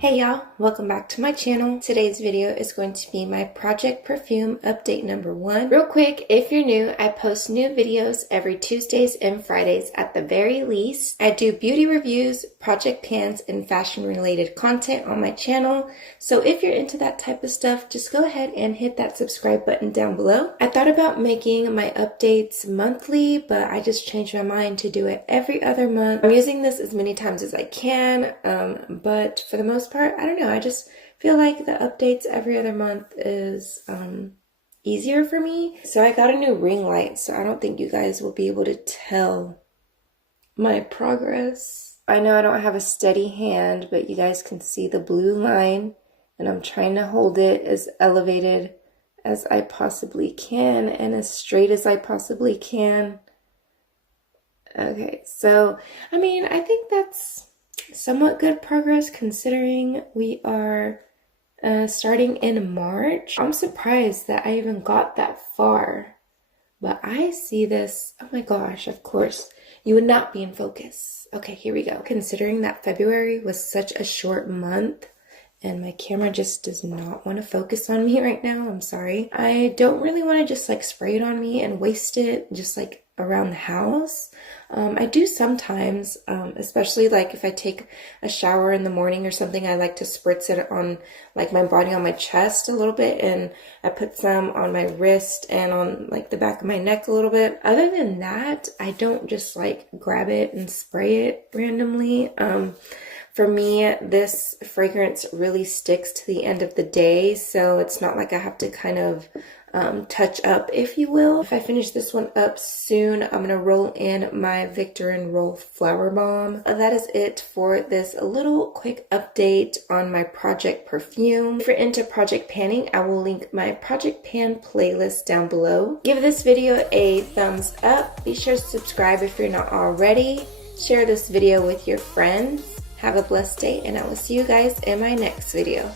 Hey y'all, welcome back to my channel. Today's video is going to be my Project Perfume update number 1. Real quick, if you're new, I post new videos every Tuesdays and Fridays at the very least. I do beauty reviews, project pans, and fashion related content on my channel. So if you're into that type of stuff, just go ahead and hit that subscribe button down below. I thought about making my updates monthly, but I just changed my mind to do it every other month. I'm using this as many times as I can, but for the most part, I don't know, I just feel like the updates every other month is easier for me. So I got a new ring light, so I don't think you guys will be able to tell my progress. I know I don't have a steady hand, but you guys can see the blue line, and I'm trying to hold it as elevated as I possibly can and as straight as I possibly can. Okay, so I mean, I think that's somewhat good progress considering we are starting in March. I'm surprised that I even got that far, but I see this, oh my gosh, of course you would not be in focus. Okay, here we go. Considering that February was such a short month and my camera just does not want to focus on me right now, I'm sorry. I don't really want to just like spray it on me and waste it just like around the house. I do sometimes, especially like if I take a shower in the morning or something, I like to spritz it on like my body, on my chest a little bit, and I put some on my wrist and on like the back of my neck a little bit. Other than that, I don't just like grab it and spray it randomly. For me, this fragrance really sticks to the end of the day, so it's not like I have to kind of touch up, if you will. If I finish this one up soon, I'm gonna roll in my Victor and Rolf Flower Bomb. That is it for this little quick update on my Project Perfume. If you're into project panning, I will link my project pan playlist down below. Give this video a thumbs up. Be sure to subscribe if you're not already. Share this video with your friends. Have a blessed day, and I will see you guys in my next video.